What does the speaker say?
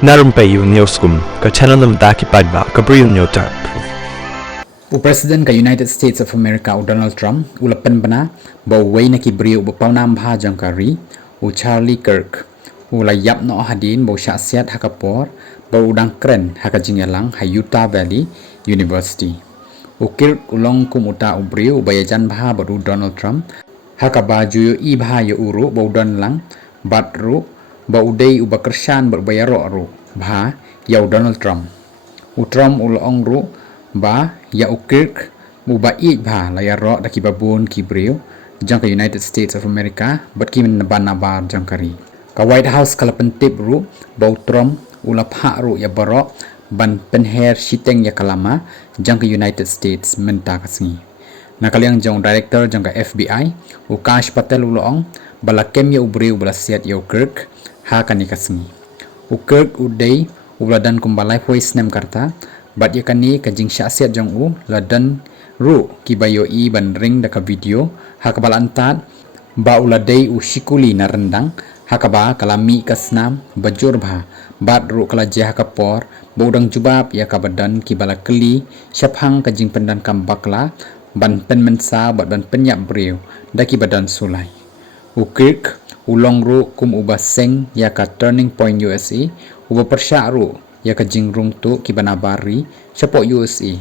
Narumpayu Newskum, ka channel nam daki padba, ka Brill Newtarp. President ka United States of America Donald Trump ulapan bana baway na kibriyo bapaw na ambahajang kari Charlie Kirk ulayap no hadin baw syaksiat hakapor baw udang keren hakajingalang Utah Valley University Kirk ulong kumuta ubriyo bayajan baha baru Donald Trump hakabajuyo ibha yo uru baw lang batru baw uday ubakersyan berbayaro ru baha yaw Donald Trump Trump ulong ru ba ya Kirk mubai ba layaro daki babun kibriyo jang ka United States of America bat ki nabar jang kari ka White House kala pentip ru bau Trump ulapha ru ya baro ban penher shiteng ya kalama jang ka United States menta kasngi nakaliang jang director jang ka FBI Kash Patel ulong balakem ya ubriyo balasiat ya Kirk ha kani kasngi Kirk uday uladan kumbalai voice nem karta bat yakani kajing syaksiat jong ladan ru kibayo i ban ring daka video hakabal antat ba uladai shikuli na rendang hakaba kalami kasnam bajur bha bat ru kalajah hakapor baudang jubab ya kabadan kibala keli syaphang kajing pendan kambakla ban penmensa bat ban penyap brew daki badan sulai Kirk ulong ru kum ubaseng ya ka Turning Point USA uba persya ru ya kajing rung tu kibanabari syapo USA